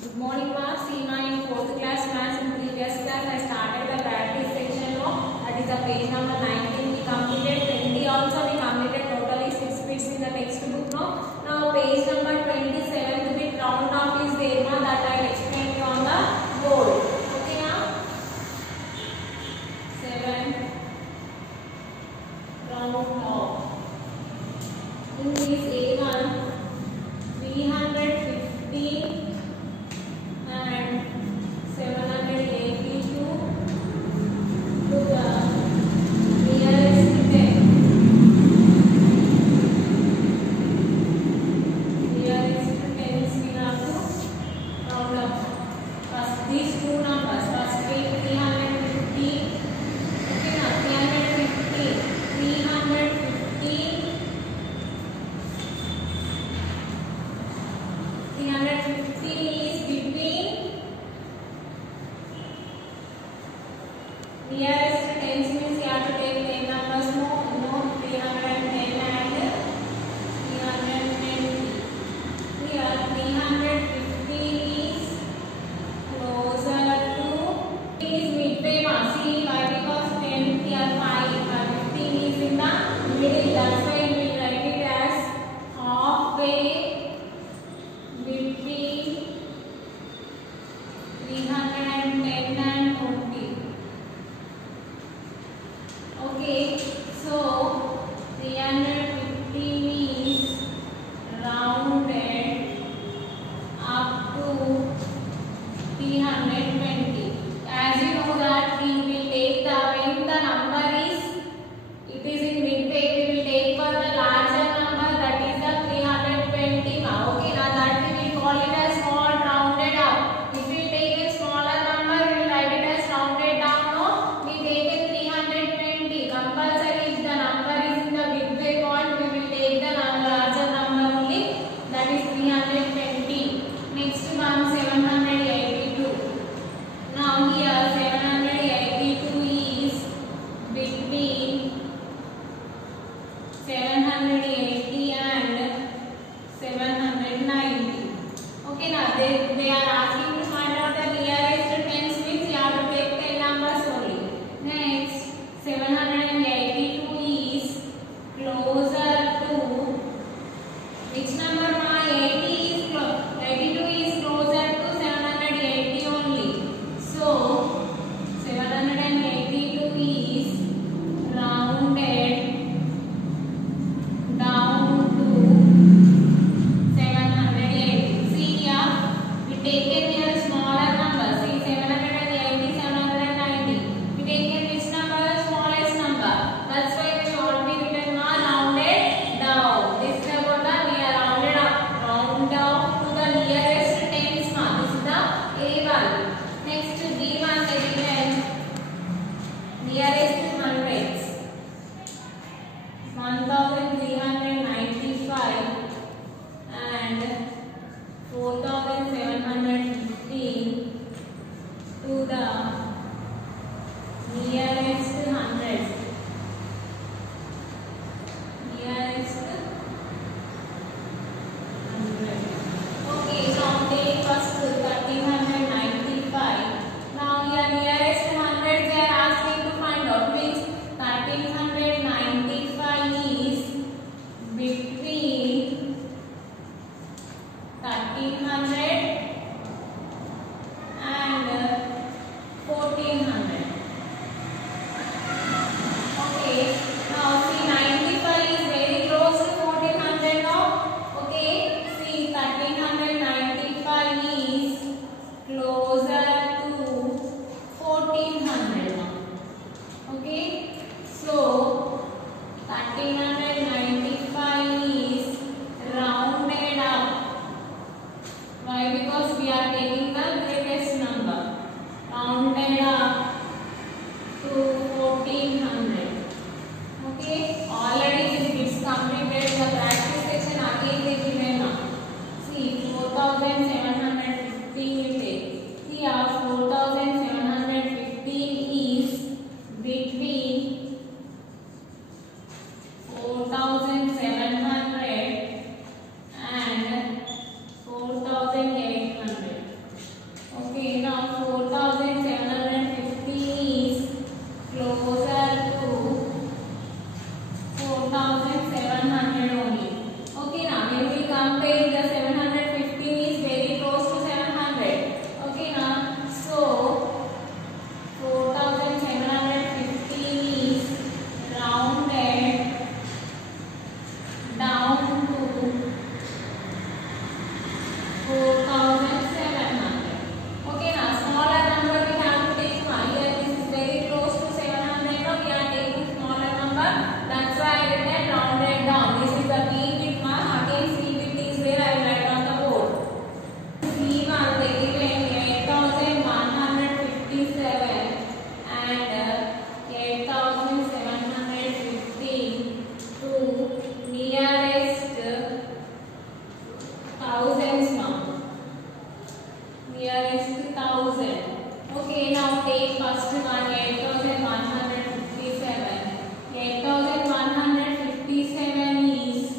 Good morning, ma. Seema in 4th class maths. In previous class, I started the practice section. No, that is the page number 19. We completed 20. Also, we completed totally 6 bits in the textbook. No, now page number 27th bit round off is there. Ma, that I will explain you on the board. Okay, ma. 7 round off. In this A1, 350. And 782 to the nearest 10. Nearest 10 we have to round up. First these two numbers. First 350. Okay, now 350. 350 is between nearest tens means you have to take 10 numbers. No, 310 and 320. Here 315 is closer to is midway. See why? Because 10 here 5 15 is in the middle. That's why we will write it as halfway between 310 and 20. Okay, so 315 is rounded up to 320. As you know that we will take the when the number is it is in midway, we will take for the larger number, that is the 320. Okay, now that we will call it as small rounded up. If we take a smaller number, we will write it as rounded down. No, we take a 320. Compulsory if the number is in the midway point, we will take the larger number only, that is 320. Next one 782. Now here 782 is between 780 and 790. Okay, now they are asking to find out the nearest tens means you have to take 10 numbers only. Next 782 is closer to which number? 80 is 82 is closer to 780 only. So 782 is rounded down to 780. See here, we taken here smaller number. See 780, 790. We taken which number? Smallest number. That's why we should be written rounded down. This is about the near rounded up. Round down to the nearest tens mark. This is the A1. Next B1 again. Nearest hundreds. 1395 and 4715 to the nearest hundreds. Nearest hundred. Okay, now take first 1395. Now here nearest hundreds they are asking to find out which 1395 is between 1300 and 1400. Okay, now see 95 is very close to 1400 now. Okay, see 1395 is closer to 1400 now. Okay, so 1395 is rounded up. Why? Because we are taking the greatest number. Rounded up to 1400. Okay, already this bits completed. The practice section again they given now. See 4715 we take. See our 4715 is between 4700 and 4800. nearest to 1000. Okay, now take first one 8157. 8157 is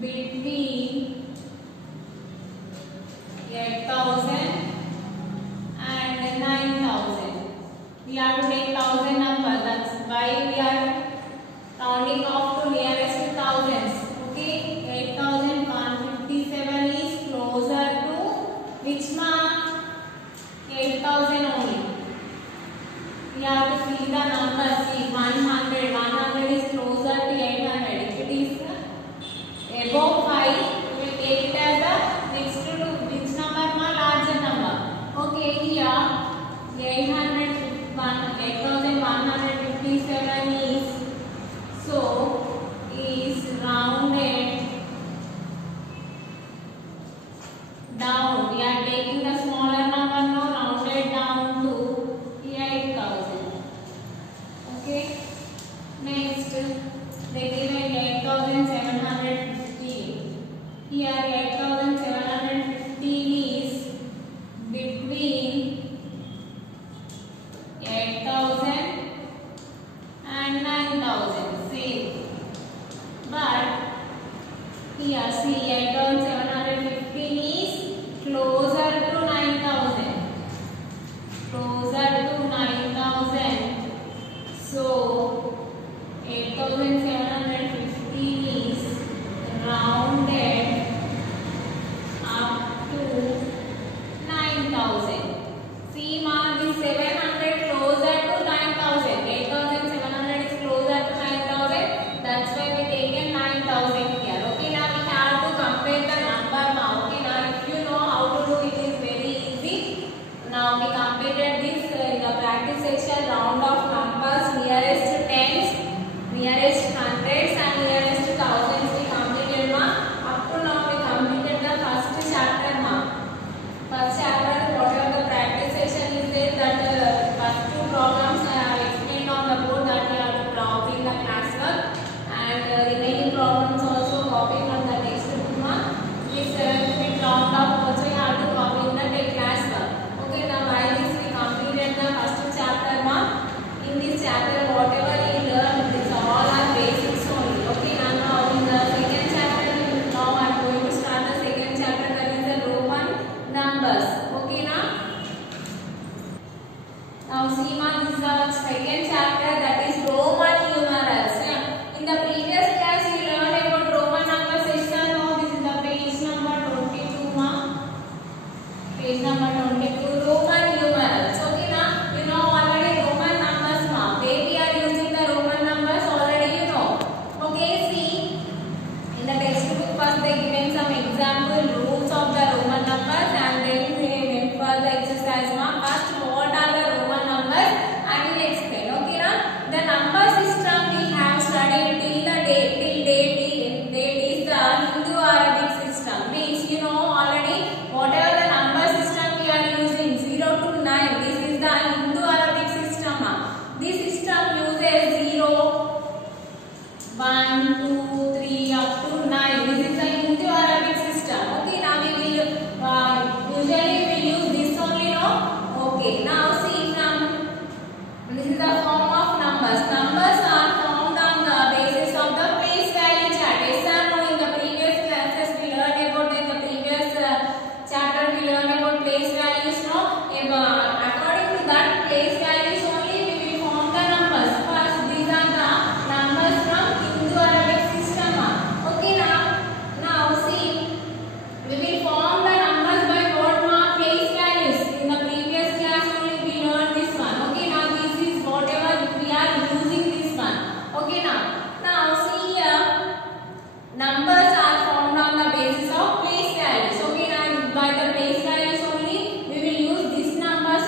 between 8000 and 9000. We have to take 1000 numbers. That's why we are rounding off to nearest to thousands. Okay, 8157 is closer to which mark? 8000 only. We have to see the numbers. See 100. 100 is closer to 800. If it is above 5, we will take it as the next to which number? Larger number. Okay, here 8157 is rounded down. We are taking the smaller number now, rounded down to 8000. Okay. Next, they given 8715. Here 8715 is between 8000 and 9000. Same. But here see 8715 is closer to 9000. Closer to 9000. So 8715 is rounded up to 9000. See ma, this 700 closer to 9000. 8700 is closer to 9000. That's why we taken 9000 here. Okay, now we have to compare the number now. Okay, now if you know how to do it is very easy. Now we completed this in the practice section. Round of numbers nearest to tens, nearest hundreds and nearest to thousands we completed ma. Up to now we completed the first chapter ma. First chapter, whatever the practice session is there, that first two problems I have explained on the board that you have to copy in the classwork, and remaining problems also copy from the textbook ma. This 7-minute round of also you have to copy in the classwork. Okay, now by this we completed the first chapter ma. In this chapter whatever you learn, it's all our basics only. Okay, now in the second chapter now I am going to start the second chapter, that is the Roman numbers. Okay now. Now see ma, this is the second chapter, that is Roman numerals. In the previous class you learned about Roman number section. Now this is the page number 22 ma. Page number 22, Roman numerals. Okay now, you know already Roman numbers ma. Where we are using the Roman numbers already you know. Okay, see in the textbook first they given some example rules of the Roman numbers, and then we went for the exercise ma. First, what are the Roman numbers? I will explain. Okay now, the number system we have studied till the date. Till date is the Hindu-Arabic system. Means you know already whatever the number system we are using 0 to 9. This is the Hindu-Arabic system. This system uses 0, 1, 2, 3 up to 9. This is the Hindu-Arabic system. Okay, now we will usually we will use this only no. Okay, now see from this is the form of numbers. Numbers are formed on the basis of the place value chart. Yes or no? In the previous classes we learned about, in the previous chapter we learned about place values. No, according to that place values only we will form the numbers. First, these are the numbers from Hindu-Arabic system. Okay now see, we will form the numbers by what ma? Place values. In the previous class only we learned this one. Okay, now this is whatever we are using this one. Okay now see here, numbers are formed on the basis of place values. Okay, now by the place values only we will use these numbers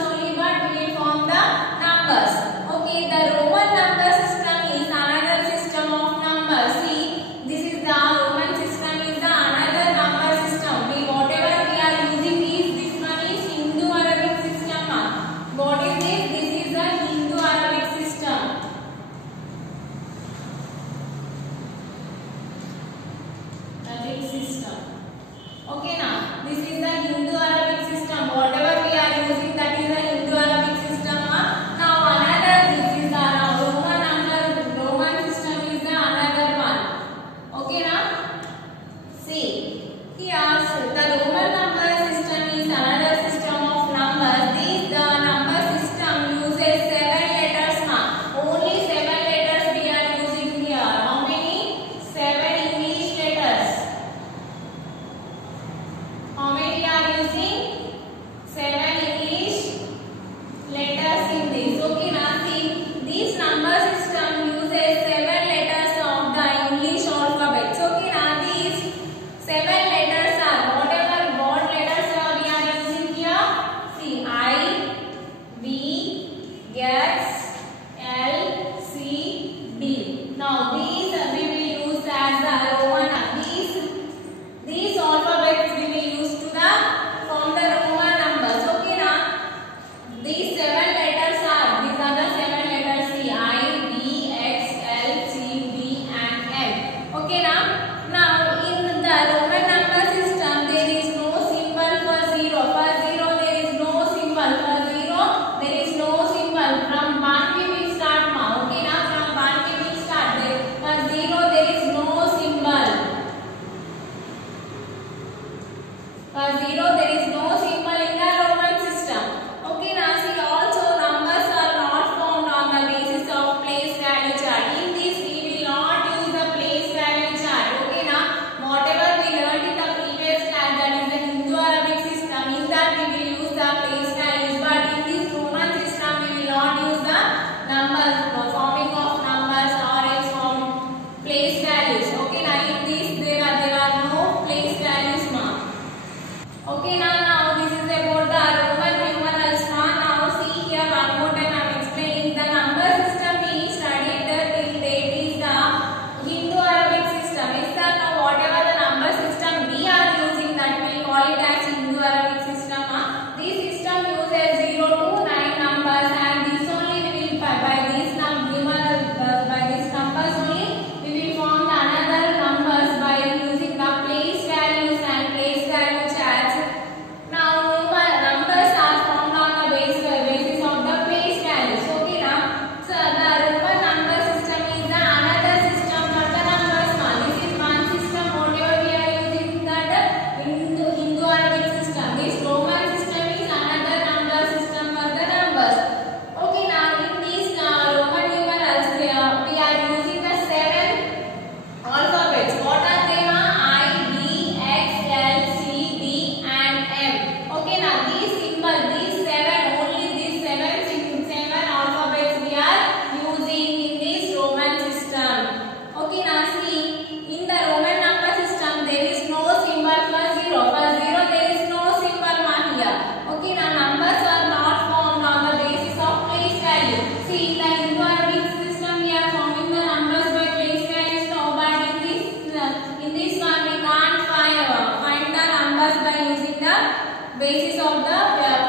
basis of the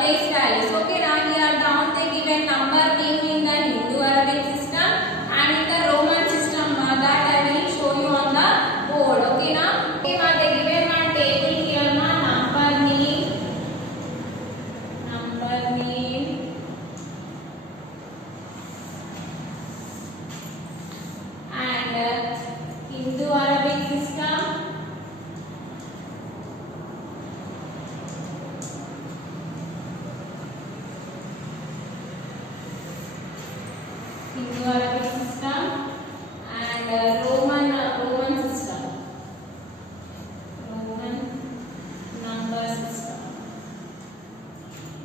place values. Okay, now here down they given number name in the Hindu Arabic system and in the Roman system that I will show you on the board. Okay, now they given one table here na number name and Hindu Arabic system. Hindu Arabic system and Roman system, Roman number system.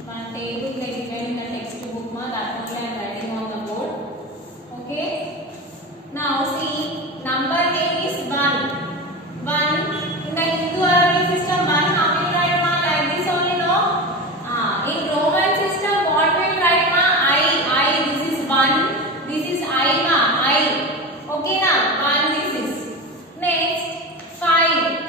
One table they given in the textbook that only I am writing on the board. Okay. Now see, number name is 1. In the Hindu Arabic system, 1 how many write ma like this only no? In Roman system what will write ma? I. This is 1. This is I ma, I. Okay na? 1 this is. Next 5.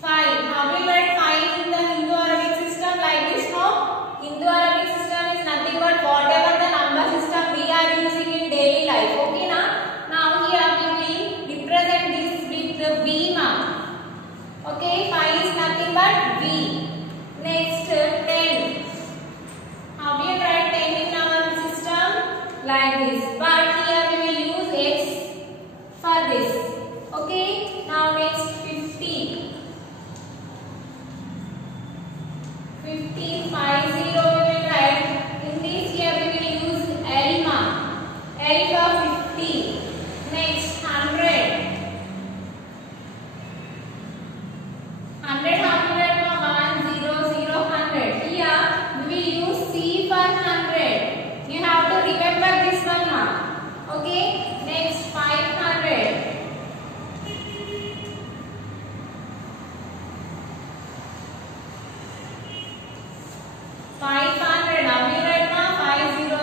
How will write 5 in the Hindu Arabic system like this no? Hindu Arabic system is nothing but whatever the number system we are using in daily life. Okay na? Now here we will represent this with the V ma. Okay, 5 is nothing but V. Next 10. How we write 10 in our system? Like this. But here we will use X for this. Okay. Now next 50. 50, 50 we will write. In this here we will use L ma. L for 50. Next 100. 100 how we write ma? 1, 0, 0, 100. Here we will use C for 100. You have to remember this one ma. Okay. Next 500. 500. Now we write ma 500.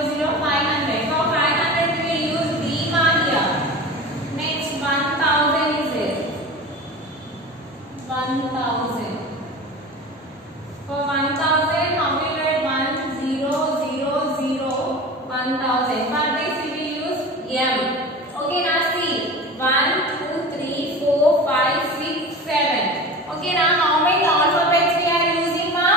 For 500 we will use D ma here. Next 1000 is it. 1000. For 1000 how we write 1000. 1000. For this we will use M. Okay, now see 1, 2, 3, 4, 5, 6, 7. Okay, now how many alphabets we are using ma?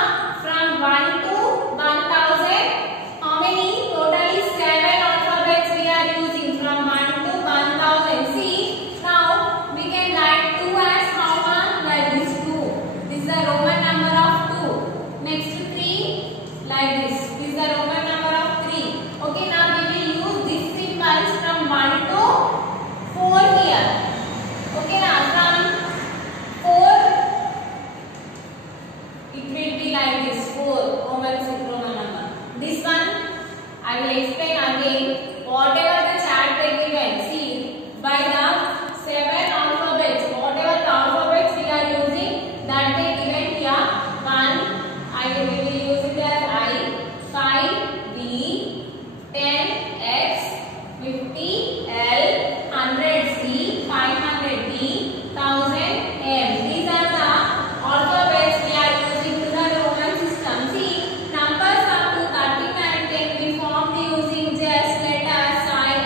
From 1 to 1000. How many? Totally 7 alphabets we are using from 1 to 1000. See, now we can write 2 as how much? Like this 2. This is the Roman number of 2. Next 3 like this. This is the Roman number of 3. Okay, now we will use these symbols from 1 to 4 here. Okay, now from 4 it will be like this 4 Roman number. This one I will explain again. Whatever the chart they given, see by the 7 alphabets, whatever the alphabets we are using that they given here. 1 we will use it as I, 5 B, 10 X, 50 L, 100 C, 500 D, 1000 M. These are the alphabets we are using to the Roman system. See, numbers up to 39 can be formed using just letters, sign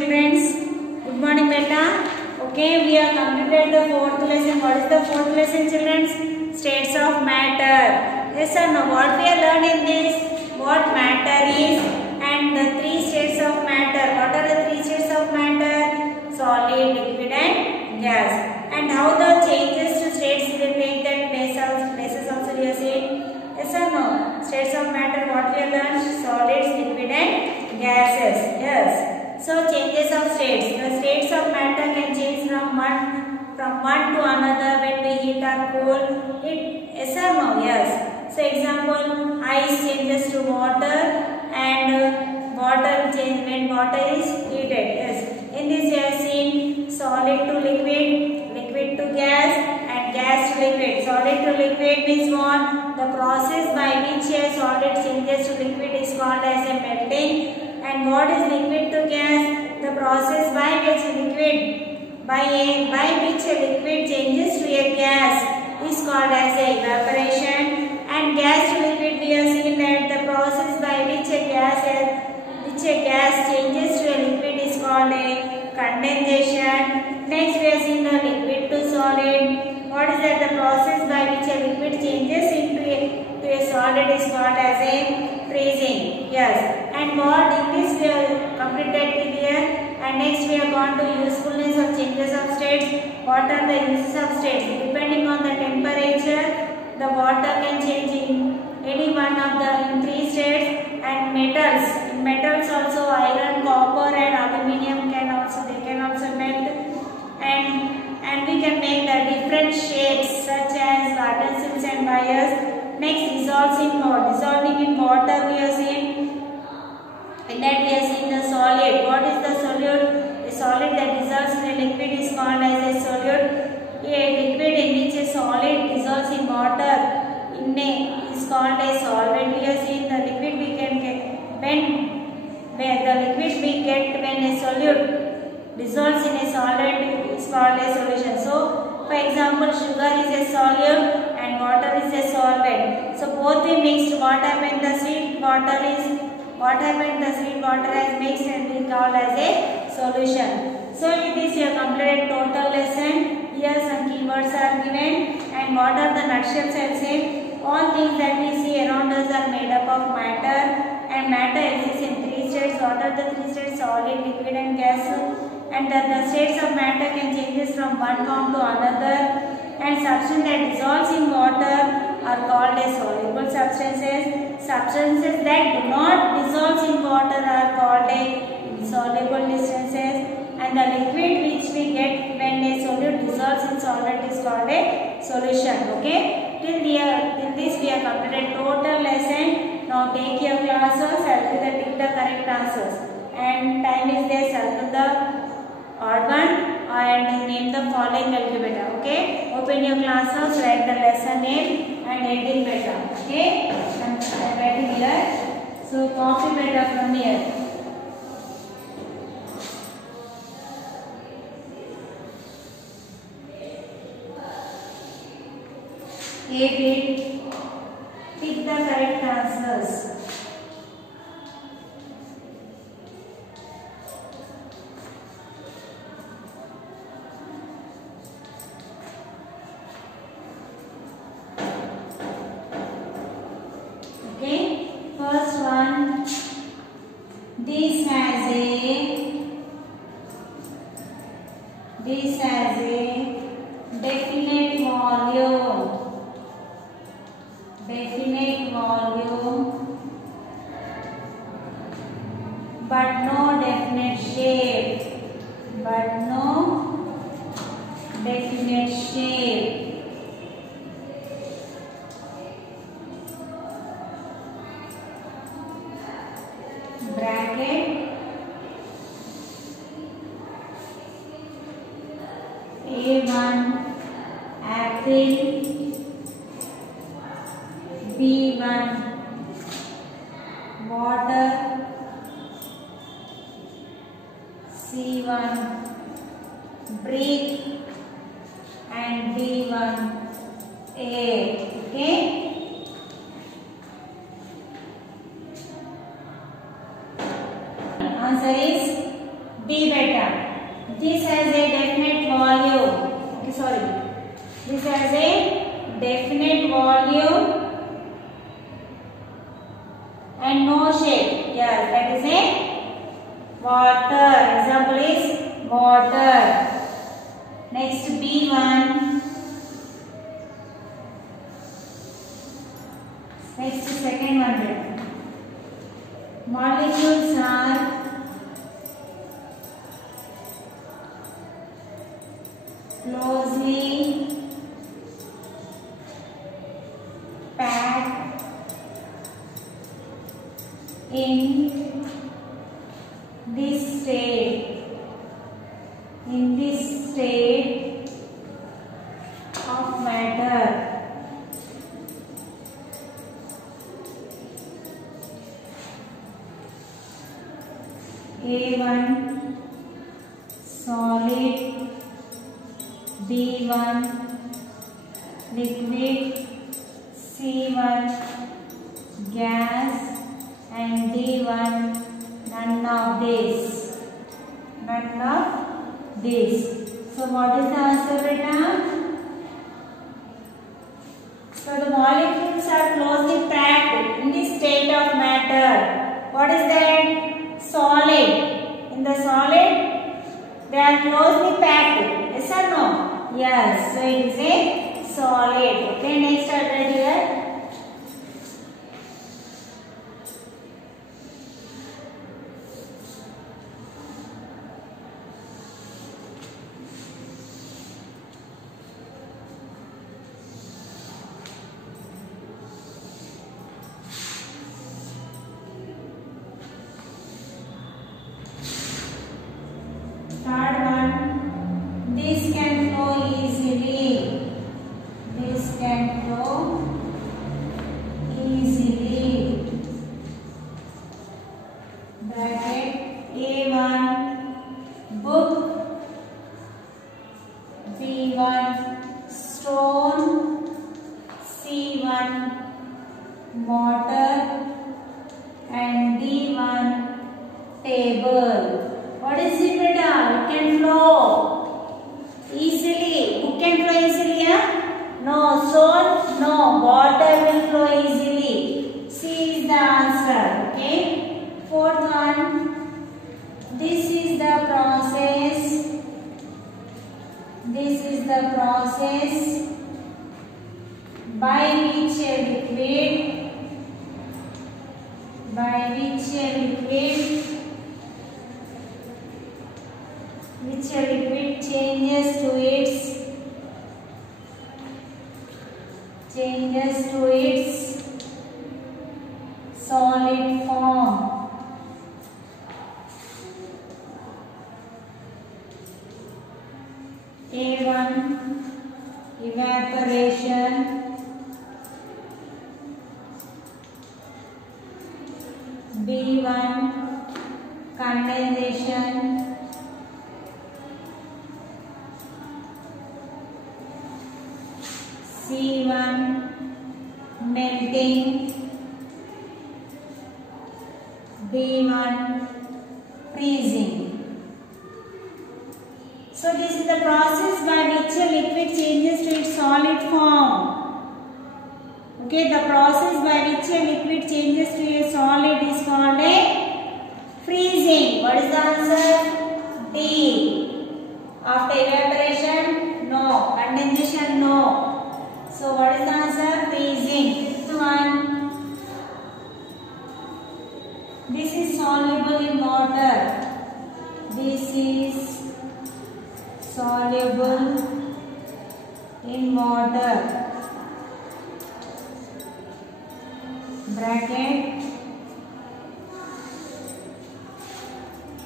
children. Good morning, beta. Okay, we have completed the fourth lesson. What is the fourth lesson, children? States of matter. Yes or no? What we have learned in this? What matter is and the three states of matter. What are the three states of matter? Solid, liquid, and gas. And how the changes to states will take that places also we have seen. Yes or no? States of matter. What we have learned? Solids, liquid, and gases. Yes. So changes of states. The states of matter can change from one to another when we heat or cool. Yes or no? Yes. So example, ice changes to water and water change when water is heated. Yes. In this we have seen solid to liquid, liquid to gas, and gas to liquid. Solid to liquid means what? The process by which a solid changes to liquid is called as a melting. And what is liquid to gas? The process by which a liquid changes to a gas is called as a evaporation. And gas to liquid, we have seen that the process by which a gas changes to a liquid is called a condensation. Next we have seen the liquid to solid. What is that? The process by which a liquid changes into a solid is called as a freezing. Yes. And what in this we have completed here. And next we have gone to usefulness of changes of states. What are the uses of states? Depending on the temperature, the water can change in any one of the three states. And metals. In metals also iron, copper, and aluminium can also melt. And we can make the different shapes such as utensils and wires. Next, dissolving in water we have seen. In that we have seen the solid. What is the solute? A solid that dissolves in a liquid is called as a solute. A liquid in which a solid dissolves in water is called a solvent. We have seen the liquid we can get when a solute dissolves in a solid is called a solution. So, for example, sugar is a solute and water is a solvent. So, both we mixed. What happened? The sweet water has mixed and we called as a solution. So, with this you have completed total lesson. Here some keywords are given and what are the nutshells I will say. All things that we see around us are made up of matter and matter exists in three states. What are the three states? Solid, liquid, and gas. And the states of matter can change from one form to another. And substances that dissolves in water are called as soluble substances. Substances that do not dissolve in water are called as insoluble substances. And the liquid which we get when a solute dissolves in solvent is called a solution. Okay. Till this we have completed total lesson. Now take your classes. I will take the correct answers. And time is there. Circle the odd one and name the following alphabet. Okay. Open your classes. Write the lesson name and heading beta. Okay. I am writing here. So copy beta from here. A bit. Pick the correct answers. Okay. First one. This has a definite volume. But no definite shape. Bracket A1 apple, B1 water, C1 brick, and D1 air. Okay. Answer is B. This has a definite volume. Okay, sorry. This has a definite volume and no shape. Yes, that is a water. Example is water. Next B1. Next second one. Molecules are closely packed in this state of matter. A1 solid, B1 liquid, C1 gas, and D1 none of this. None of this. So what is the answer, beta? So the molecules are closely packed in the state of matter. What is that? Solid. In the solid, they are closely packed. Yes or no? Yes. So it is a solid. Okay, next I read here. Third one, this can flow easily. This can flow easily. Bracket A1 book, B1 stone, C1 mortar, and D1 table. What is it, beta? It can flow easily. Who can flow easily? No. Stone? No. Water will flow easily. C is the answer. Okay. Fourth one. This is the process. This is the process by which a liquid changes to its solid form. A1 evaporation, B1 condensation, C1 melting, D1 freezing. So this is the process by which a liquid changes to its solid form. Okay, the process by which a liquid changes to a solid is called a freezing. What is the answer? D. After evaporation? No. Condensation? No. So what is the answer? Freezing. Fifth one. This is soluble in water. This is soluble in water. Bracket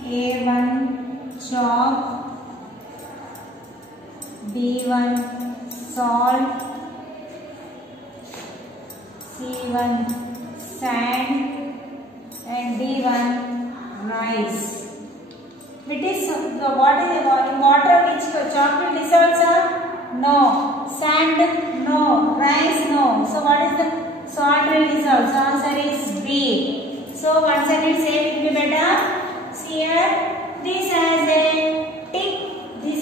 A1 chalk, B1 salt, C1 sand, and D1 rice. It is what is in water which chalk will dissolve, sir? No. Sand? No. Rice? No. So what is the salt will dissolve? So answer is B. So once again say with me, beta. See here, this has a tick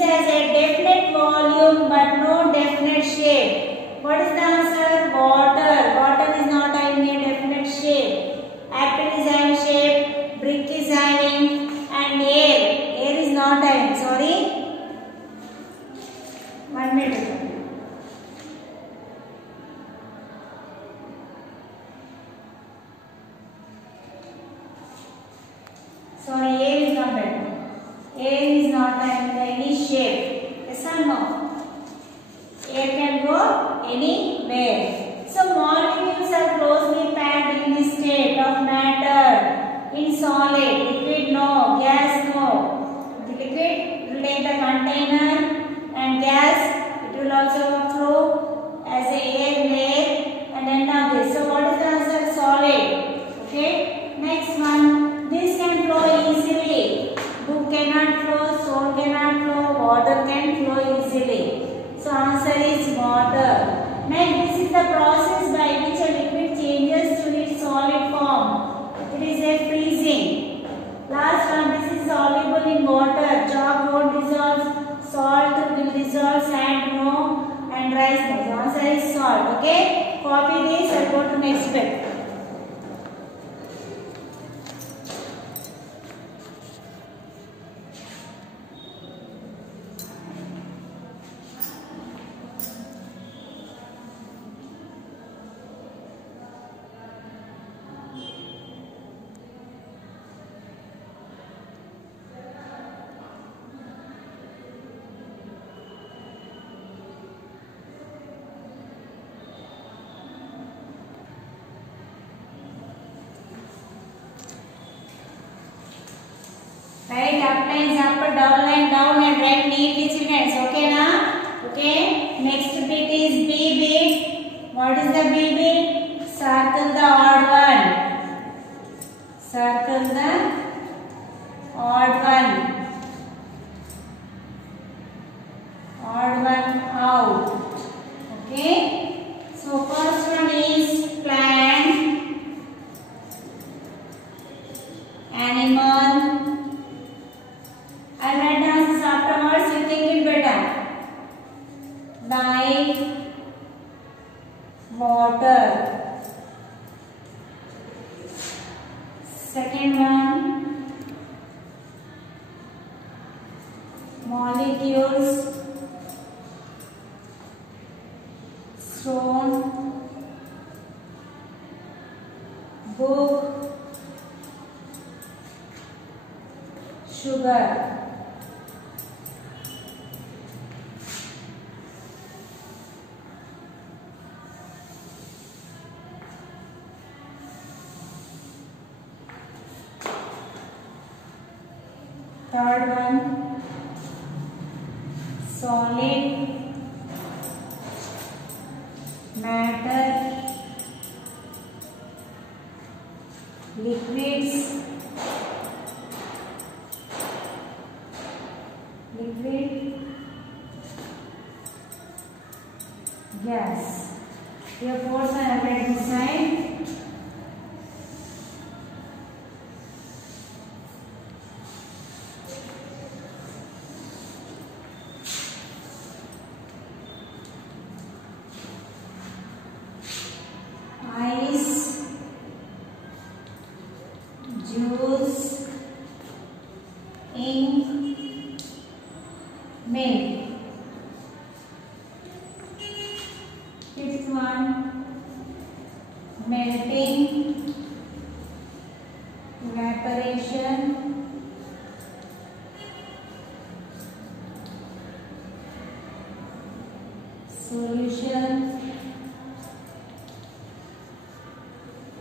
has a definite volume but no definite shape. What is the answer? Water. Water is not having a definite shape. Apple is having shape, brick is having, and air. Air is not having. Sorry. 1 minute. Sorry, air is not better. Air is not having any shape. Yes or no? Air can go anywhere. So molecules are closely packed in the state of matter. In solid, liquid no, gas no. The liquid will take the container, and gas it will also flow as a air layer, and end of this. So what is the answer? Solid. Okay. Next one. This can flow easily. Book cannot flow, stone cannot flow, water can flow easily. So answer is water. Next, this is the process by which a liquid changes to its solid form. It is a freezing. Last one, this is soluble in water. Chalk won't dissolve, salt will dissolve, sand no, and rice no. The answer is salt. Okay? Copy this and go to next bit. Right, up lines up, down line down, and write neatly children. Okay na? Okay. Next bit is B bit. What is the B bit? Circle the odd one. Circle the odd one. Odd one out. Okay. So first one is plant, animal. I'll write answers afterwards, you think it better. Life, water. Second one, molecules, stone, book, sugar. Third one, solid, matter, liquids, liquid, gas. Here fourth one I write inside. Ice, juice, ink, milk. Fifth one, melting, evaporation, solution.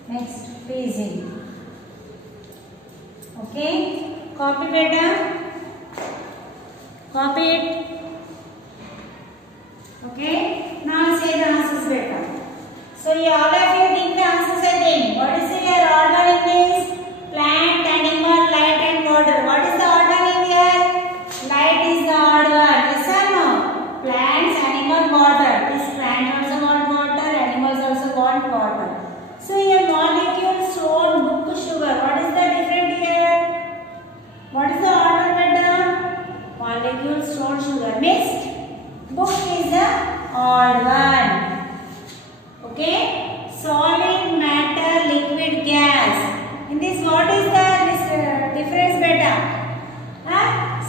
Next, freezing. Okay, copy better. Copy it. Okay, now say the answers better. So you all of you think the answers again. What is your order in this? Plant, animal, light and water. What is the order in here? Light is the odd one. Yes or no? Plants, animal, water. This plant also want water, animals also want water. So here molecule, stone, book, sugar. What is the difference here? What is the order better? Molecule, stone, sugar.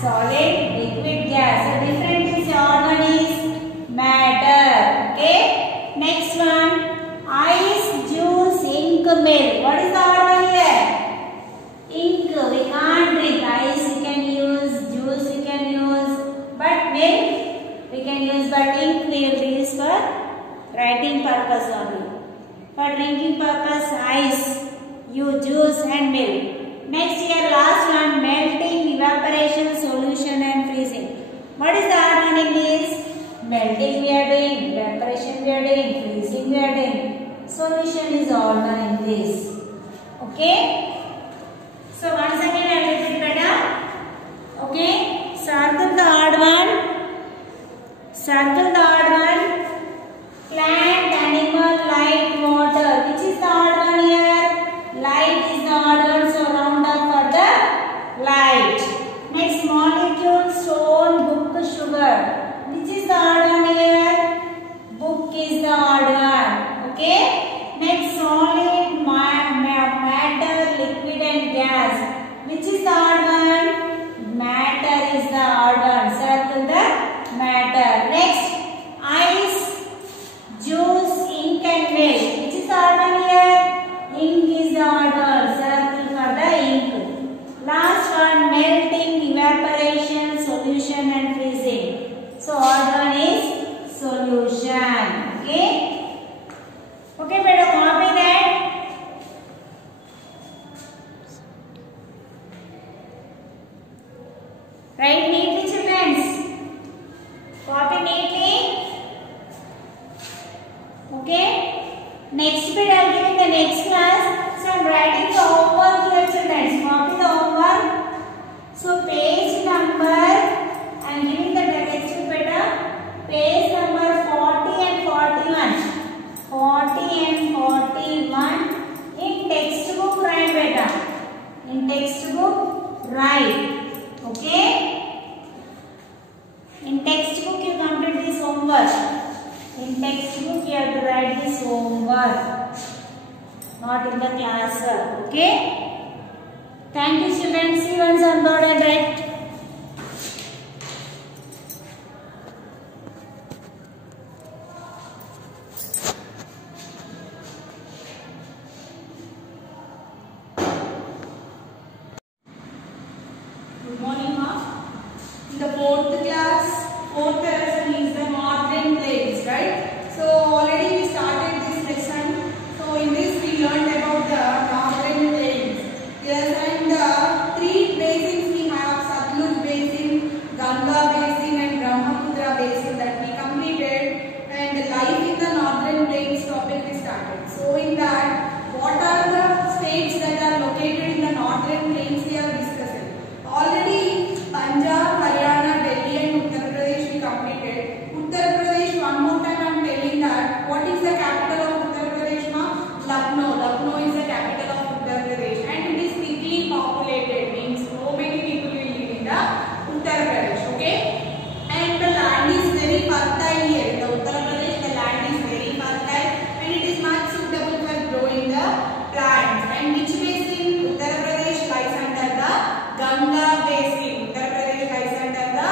solid, liquid, gas. So different is organ is matter. Okay. Next one, ice, juice, ink, milk. What is the organ here? Ink. We can't drink. Ice we can use, juice we can use, but milk we can use. But ink we will use for writing purpose only. For drinking purpose, ice, juice and milk. Next here, last one, melting, evaporation, solution and freezing. What is the organ in this? Melting we are doing, evaporation we are doing, freezing we are doing. Solution is organ in this. Okay? So once again I will repeat better. Okay? Circle the odd one. Circle the odd one. Plant, animal, light, water. Which is the odd one here? Light is the odd one, so round up for the light. Next, molecule, stone, book, sugar. Which is the odd one here? Book is the odd one. Okay? Next, solid, matter, liquid and gas. Which is the odd one? Matter is the odd one. Circle the matter. Next, ice, juice, ink and milk. Which is the odd one here? Ink is the odd one. Circle for the ink. Last one, melting, evaporation, solution and freezing. So odd one is solution. Okay? Okay, better copy that. Write neatly, children. Copy neatly. Okay. Next bit I will give in the next class. So I am writing the homework here, children. Copy the homework. So page number, I am giving the textbook better. Page number 40 and 41. 40 and 41. In textbook write better. In textbook write. Okay. In textbook you complete this homework. In textbook you have to write this homework, not in the class work. Okay. Thank you, children. See you once on board and write. Good morning, ma. In the fourth lesson is the northern plains, right? So already we started this lesson. So in this we learned about the northern plains. Yes, and the three basins we have: Satluj basin, Ganga basin, and Brahmaputra basin that we completed. And life in the northern plains topic we started. So in that, what are the states that are located in the northern plains we are discussing. Already Punjab, Haryana, Delhi and Uttar Pradesh we completed. Uttar Pradesh, one more time I am telling that. What is the capital of Uttar Pradesh, ma? Lucknow. Lucknow is the capital of Uttar Pradesh and it is thickly populated, means so many people will live in the Uttar Pradesh. Okay? And the land is very fertile here. In the Uttar Pradesh, the land is very fertile and it is much suitable for growing the plants. And which basin? Uttar Pradesh lies under the Ganga basin. Uttar Pradesh lies under the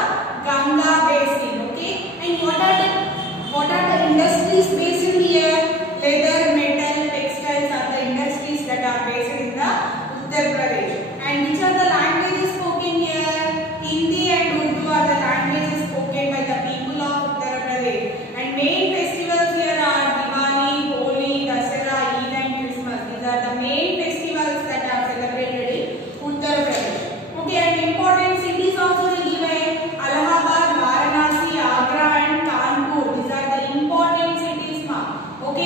Ganga basin. Okay? And what are the industries based in here? Leather, metal, textiles are the industries that are based in the Uttar Pradesh. And which are the languages spoken here? Hindi and Urdu are the languages spoken by the people of Uttar Pradesh. And main festivals here are Diwali, Holi, Dasara, Eid and Christmas. These are the main festivals that are celebrated in Uttar Pradesh. Okay, and important cities also given: Allahabad, Varanasi, Agra and Kanpur. These are the important cities, ma. Okay.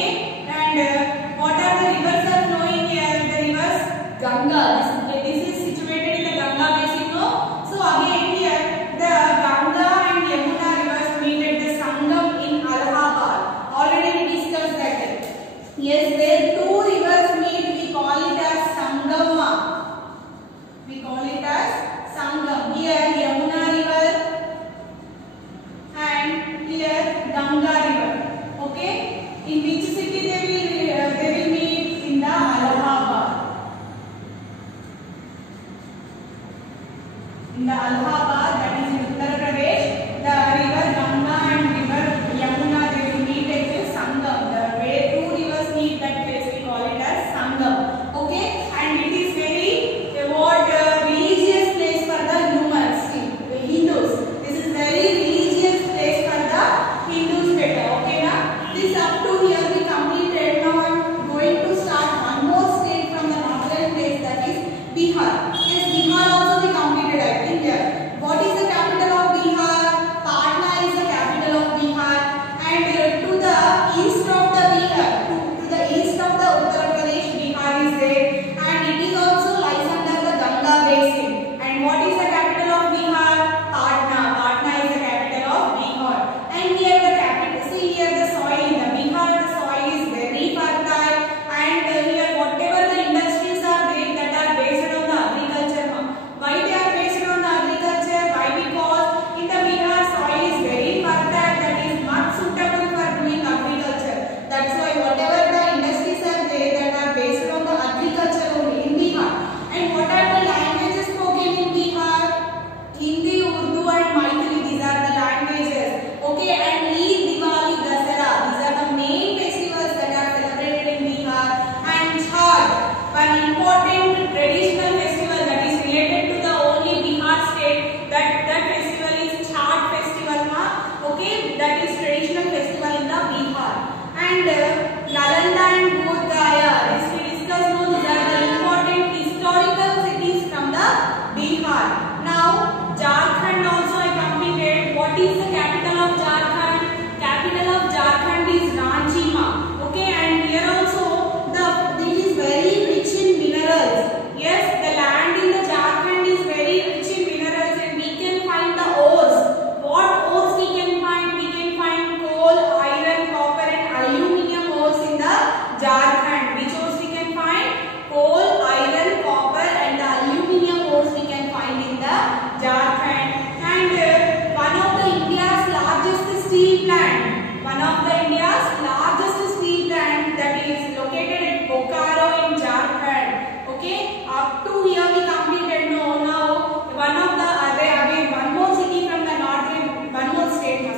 Okay, up to here we completed. No, now one of the other again one more city from the northern, one more state.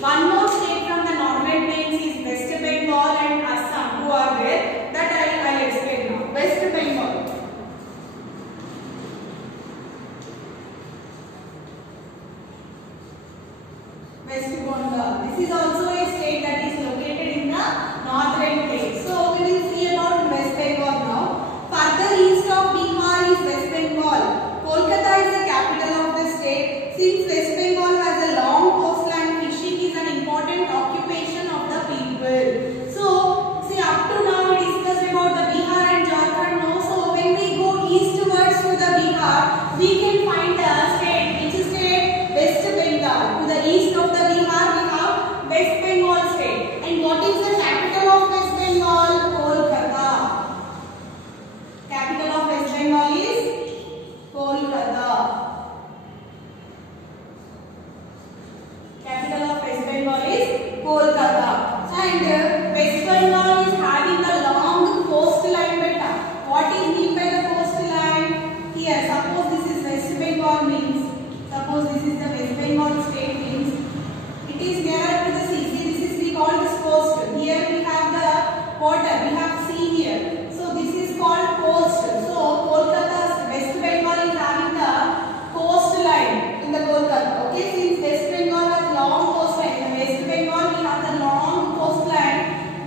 One more state from the northern plains is West Bengal and Assam. Who are there? That I'll explain now. West Bengal. West Bengal. This is also a state that is located in the northern plains. So we will see about West Bengal now. Further east of Bihar is West Bengal. Kolkata is the capital of the state. Since West Bengal has a long coastline, fishing is an important occupation of the people. So see, up to now we discussed about the Bihar and Jharkhand now. So when we go eastwards to the Bihar, we can find the state. Which state? West Bengal. To the east of the Bihar we have West Bengal state. And what is the capital of West Bengal? Kolkata. Capital of West Bengal is Kolkata. Capital of West Bengal is Kolkata. And West Bengal is having the long coastline beta. What is meant by the coastline? Here, suppose this is West Bengal means, suppose this is the West Bengal state means, it is nearer to the sea. See, this is we call this coast. Here we have the water, we have sea here. So this is called coast. So Kolkata, West Bengal is having the coastline in the Kolkata. Okay, since West Bengal has long coastline, in West Bengal we have the long coastline.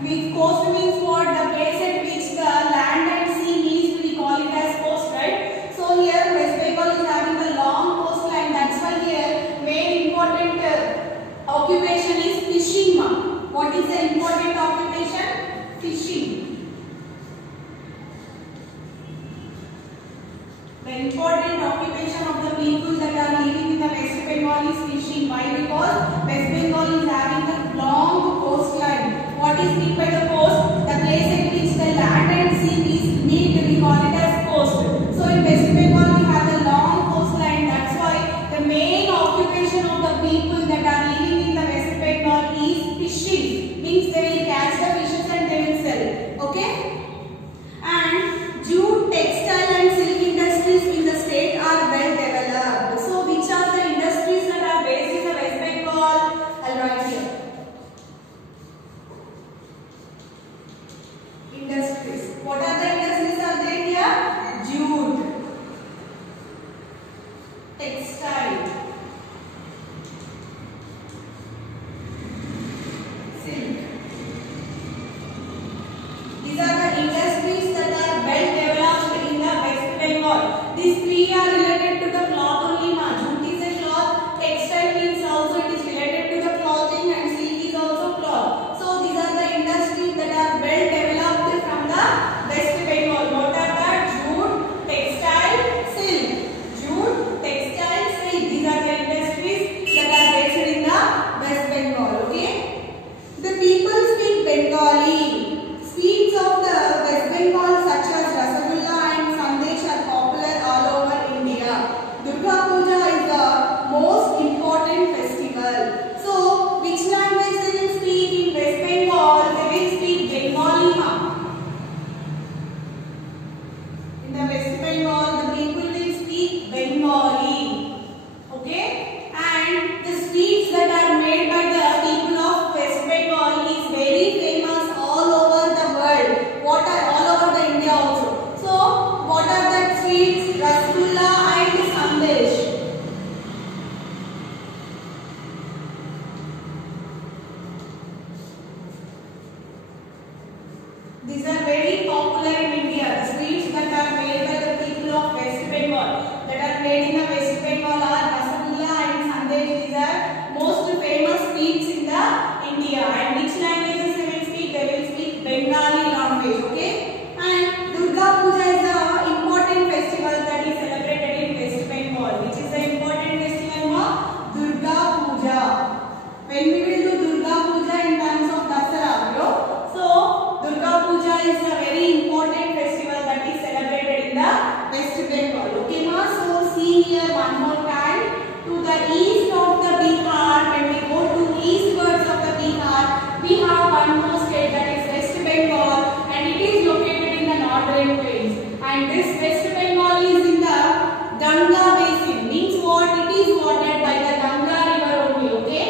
Which coast means what? The place at which the land and sea meets, we call it as coast, right? So here West Bengal is having the long coastline. That's why here main important occupation is fishing. What is the important occupation? Fishing. The important occupation of the people that are living in the West Bengal is fishing. Why? Because West Bengal is having the long coastline. What is meant by the coast? The place at which the land and sea meet, we call it as coast. So in West Bengal we have the long coastline. That's why the main occupation of the people that are living in the West Bengal is fishing. Means they will catch the fishes and they will sell. Okay? And jute, textile and silk industries in the state are well developed. So which are the industries that are based in the West Bengal? I'll write here. Industries. What are the industries are there here? Jute, textile, silk. These are the industries that are well developed in the West Bengal. These three are related to the cloth only. Jute is a cloth, textile means also it is related to the clothing, and silk is also cloth. So these are the industries that are well developed from the West Bengal. What are that? Jute, textile, silk. Jute, textile, silk. These are the industries that are based in the West Bengal. Okay. The people speak Bengali. Sweets of the West Bengal such as Rasgulla and Sandesh are popular all over India. Durga Puja is the most important festival. So, which language they will speak in West Bengal? They will speak Bengali. In the West Bengal, the people will speak Bengali. Okay? And the sweets that are made by the people of West Bengal is very famous all over the world. What are all over the India also. So, what are the sweets? Rasgulla and Sandesh. These are very popular in India. The sweets that are made by the people of West Bengal, that are made in the West Bengal are Rasgulla and Sandesh. These are most famous sweets in the India. And which languages they will speak? They will speak Bengali language. Okay. And Durga Puja is the important festival that is celebrated in West Bengal. Which is the important festival of Durga Puja. When we will do Durga Puja in terms of Dasara, so Durga Puja is a very important festival that is celebrated in the West Bengal. Okay, ma? So see here one more time. To the east of the Bihar, when we go to eastwards of the Bihar, we have one more state that is West Bengal, and it is located in the northern plains. and this West Bengal is in the Ganga basin. Means what? It is watered by the Ganga river only. Okay.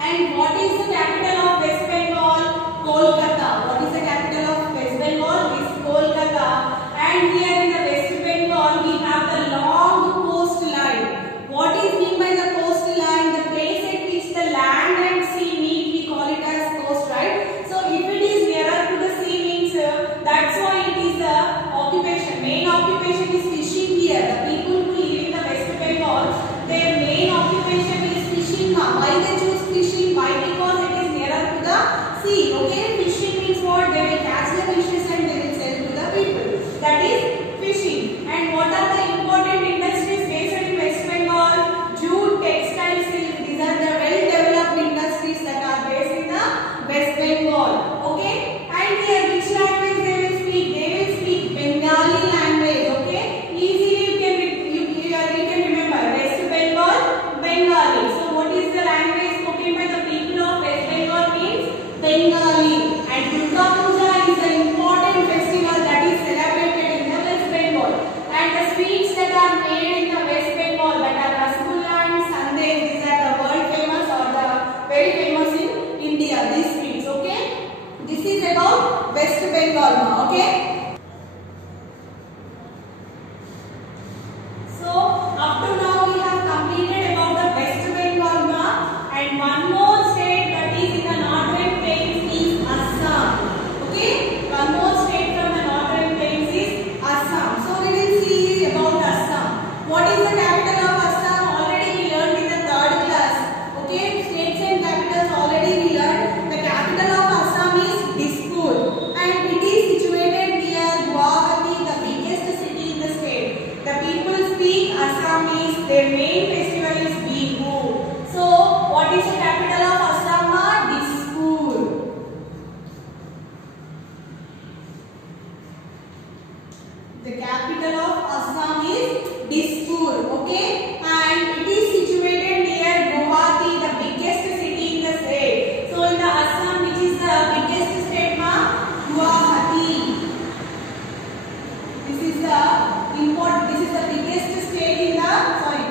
And what is the capital of West Bengal? Kolkata. What is the capital of West Bengal? Is Kolkata. And here in the West Bengal we have the long coastline. What is meant by the coastline? The place at which the land and sea meet, we call it as coast, right? So if it is nearer to the sea means that's why it is the occupation. Main occupation is fishing here. The people who live in the West Bengal, their main occupation is fishing. Why they choose fishing? Why? Because it is nearer to the sea. Okay, fishing means what? They will catch the fishes and they will sell to the people. That is fishing. And what are the important industries based in West Bengal? Jute, textile, silk. These are the well-developed industries that are based in the West Bengal. Okay. And here, which language they will speak? They will speak Bengali language. Okay. Easily you can remember West Bengal, Bengali. So what is the language spoken by the people of West Bengal? Means Bengali. And Durga Puja is an important festival that is celebrated in the West Bengal. And the sweets that are made in the West Bengal, that are rasgulla and sandesh, these are the world famous or the very famous in India. These sweets. Okay. This is about West Bengal now. Okay. So up to now we have completed about the West Bengal now, and one more state that is in the northern plains is Assam. Okay, one more state from the northern plains is Assam. So we will see about Assam. What is the capital of Assam? Already we learned in the 3rd class. Okay, states and capitals already we learned. The capital of Assam is Dispur, and it is situated near Guwahati, the biggest city in the state. The people speak Assamese. Their main festival is Bihu. So, what is the capital of Assam? Dispur. The capital of Assam is Dispur. Okay, and it is situated near Guwahati, the biggest city in the state. So, in the Assam, which is the biggest state? Guwahati. This is the biggest state in the,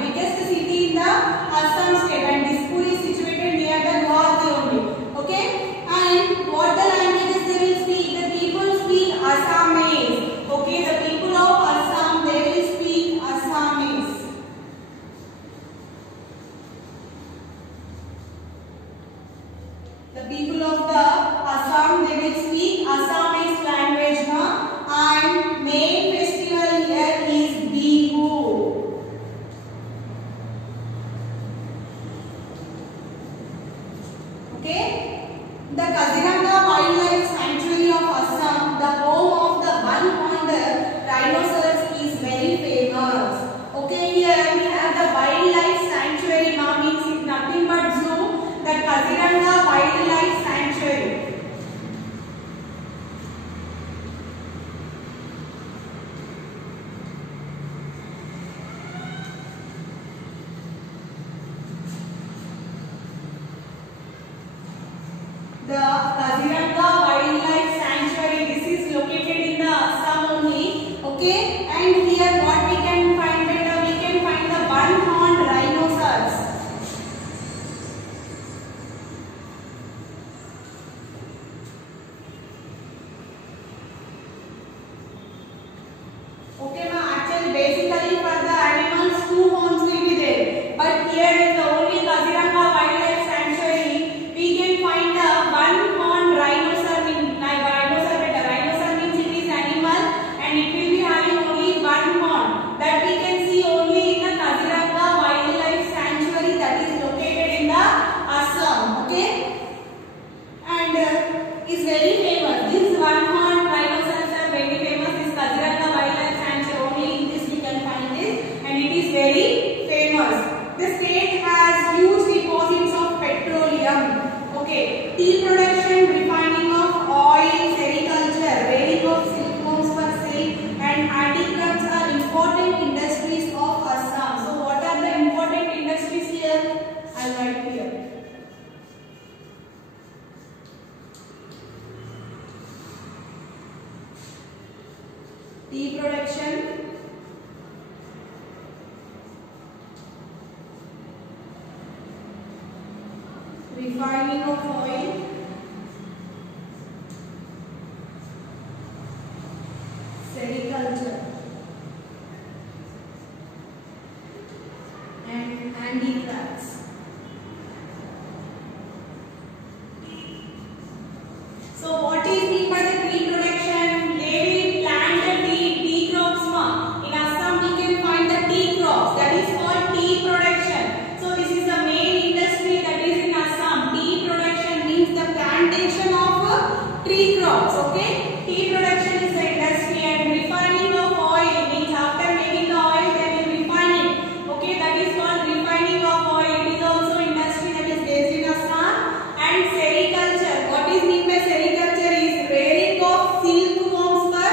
biggest city in the Assam state, and Dispur is situated near the Guwahati only. Okay, and what the languages they will speak? The people speak Assamese. Okay, the people of Assam, they will speak Assamese. The people of the Assam, they will speak Assamese language now, and main festival here is Bihu. Okay, the Kaziranga Wildlife Sanctuary of Assam, the home of the one-horned rhinoceros, is very famous. Okay, here we have the Wildlife Sanctuary. Now means it's nothing but zoo. The Kaziranga Wildlife Sanctuary. The Kaziranga Wildlife Sanctuary, this is located in the Assam only. Okay, and here what we can find? We can find the one-horned rhinoceros. Okay, actually basically for the animals 2 horns will be there, but here in the only Kaziranga Wildlife Sanctuary we can find the one-horned rhinoceros. Rhinoceros means it is animal and it will be having only tea production, refining of oil, sericulture, and handicrafts. So what is mean by the tea production? They will plant the tea crops. In Assam we can find the tea crops. That is called tea production. So this is the main industry that is in Assam. Tea production means the plantation of tree crops. Okay. Tea production is the industry, and refining of oil means after making the oil they will refine it. Okay. That is called refining of oil. It is also industry that is based in Assam. And sericulture. What is mean by sericulture is rearing of silkworms for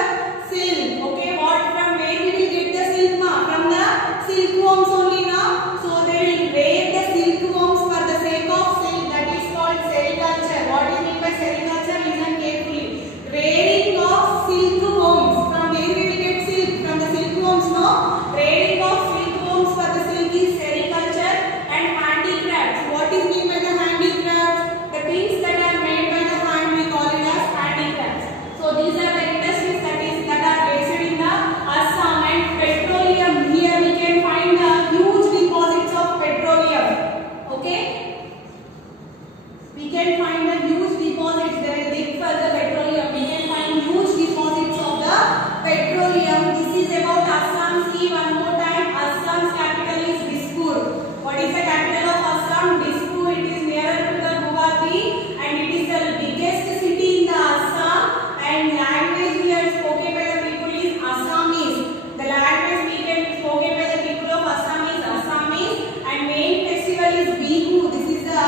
silk. Okay, what from where we will get the silk? From the silkworms only now. So they will rear the silkworms for the sake of silk. That is called sericulture. What is mean by sericulture? Listen carefully. Rearing of silkworms. From where we will get silk? From the silkworms, no? Rearing of silkworms for the silk is sericulture. And handicrafts. What is mean by the handicrafts? The things that are made by the hand we call it as handicrafts. So these are the industries that are based in the Assam. And petroleum, here we can find the huge deposits of petroleum. Okay, we can find the huge deposits. They will dig for the petroleum. We can find huge deposits of the petroleum. This is about Assam. See one more time. Assam's capital is Dispur. What is the capital of Assam? Dispur. It is nearer to the Guwahati, and it is the biggest city in the Assam. And language here spoken by the people is Assamese. The language we can spoken by the people of Assam is Assamese. And main festival is Bihu. This is the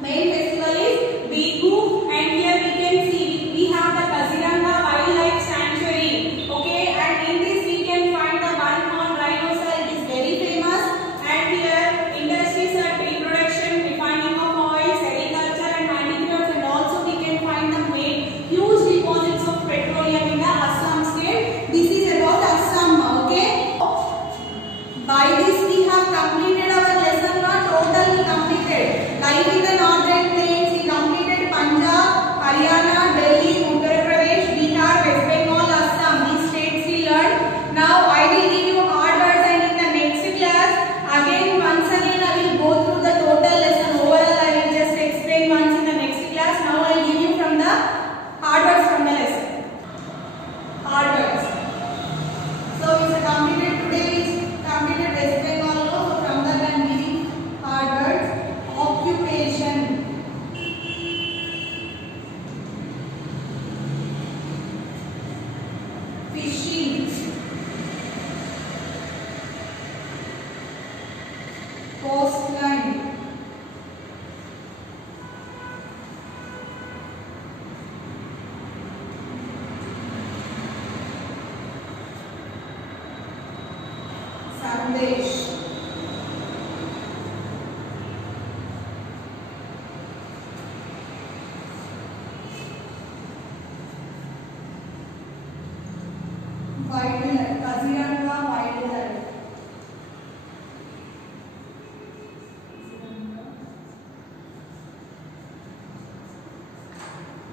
main festival is Bihu. And here we can see we have the Kaziranga Wildlife Sanctuary. Okay, and in this we can find the one-horned rhinoceros. It is very famous. And here industries are tree production, refining of oil, sericulture, and handicrafts. And also we can find the main huge deposits of petroleum in the Assam state. This is about Assam. Okay. By this we have completed our lesson. Totally completed. Like in the northern plains, we completed Punjab, Haryana, Delhi, Uttar Pradesh, Bihar, West Bengal, Assam. These states we learned. Now I will give you hard words, and in the next class, once again I will go through the total lesson. Overall I will just explain once in the next class. Now I will give you from the hard words from the lesson. Hard words. So it's a completed today is completed West Bengal. So from that I am giving hard words. Occupation. Fishing. Coastline. Sandesh. Wildlife. Kaziranga wildlife.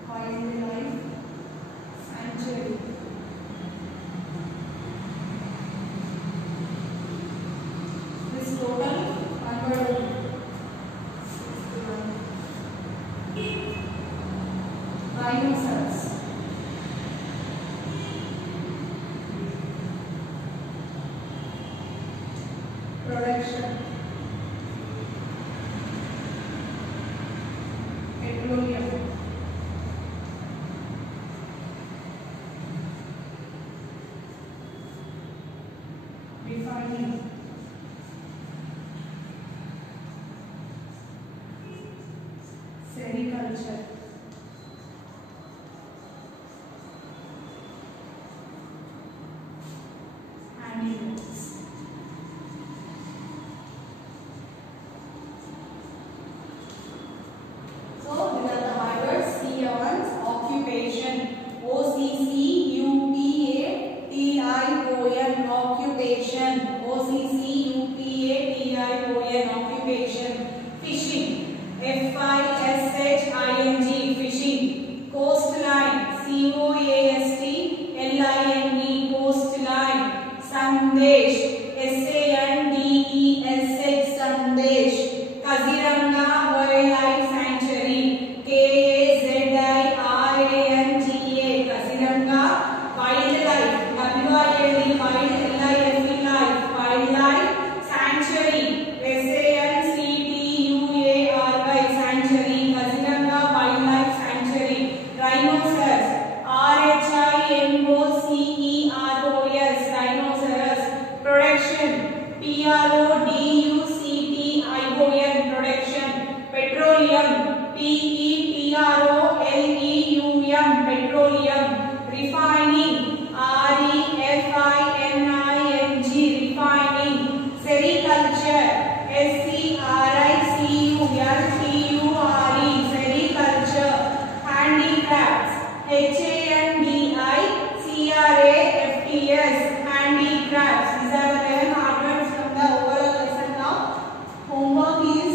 Wildlife sanctuary. This total 100. Rhinoceros. Production. Petroleum. Refining. Sericulture. Handicrafts. So these are the hard words. See here once. Occupation. OCCUPATION. Sandesh, SANDESH, Sandesh. Kaziranga Wildlife Sanctuary, KAZIRANGA, Kaziranga Wildlife, WILD, Wildlife Sanctuary, SANCTUARY, Sanctuary, Kaziranga Wildlife Sanctuary. Rhinoceros, RHINOCEROS, Rhinoceros. Production, PRODUCTION, production. Petroleum, PETROLEUM, petroleum. Refining, REFINING, refining. Sericulture, SERICULTURE, sericulture. Handicrafts, HANDICRAFTS, handicrafts. These are the 11 hard words from the overall lesson. Now homework is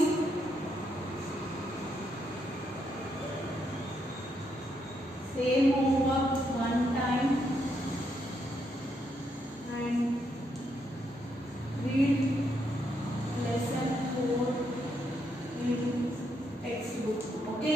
same homework one time and read lesson 4 in textbook. Okay.